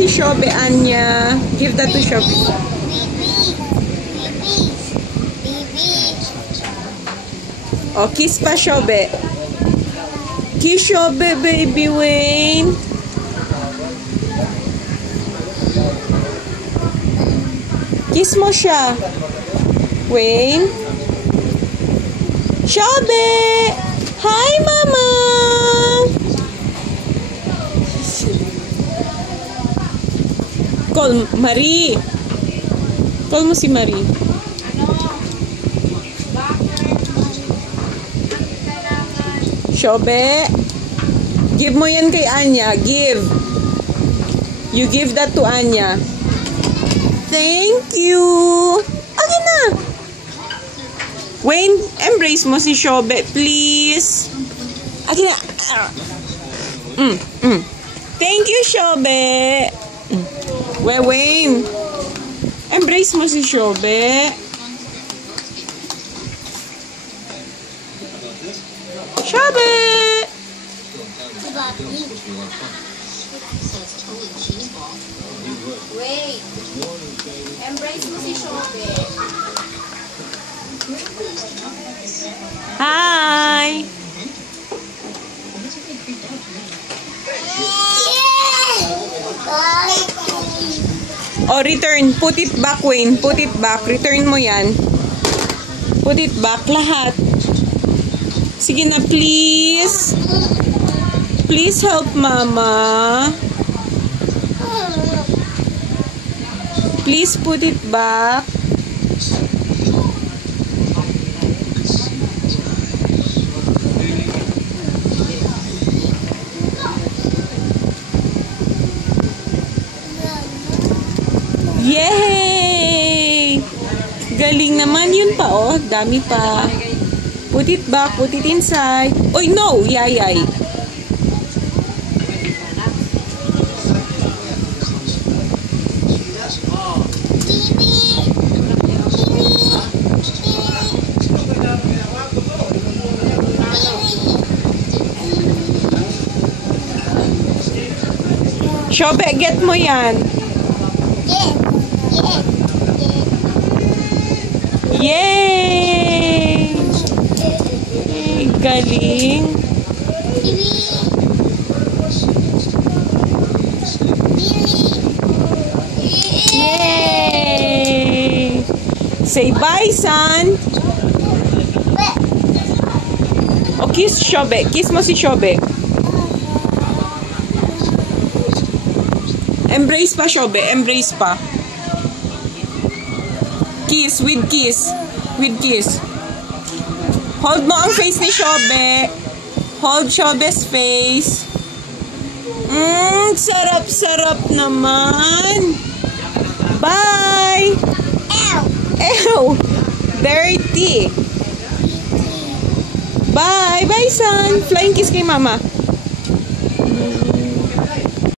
si Shobe, Anya. Give that to Shobe. Oh, kiss pa, Shobe. Kiss Shobe, baby Wayne. Kiss mo siya. Wayne. Shobe! Hi, Mama! Call Marie. Call mo si Marie. Shobe, give mo yan kay Anya. Give. You give that to Anya. Thank you. Okay na. Wayne, embrace mo si Shobe, please. Okay na. Thank you, Shobe. Wayne, embrace mo si Shobe. Shobe! Wait. Embrace mo si Shobe. Hi! Oh, return. Put it back, Wayne. Put it back. Return mo yan. Put it back. Lahat. Sige na, please. Please help Mama. Please put it back. Yay! Galing naman yun pa, oh. Dami pa. Put it back. Put it inside. Oy, no! Yay. Shobe, get mo yan. Yay! Galing. Yay! Say bye, son. O, kiss Shobe. Kiss mo si Shobe. Embrace pa, Shobe. Embrace pa. Kiss, with kiss. With kiss. Hold mo ang face ni Shobe. Hold Shobe's face. Sarap-sarap naman. Bye! Ew! Dirty. Bye! Bye, son! Flying kiss kay Mama.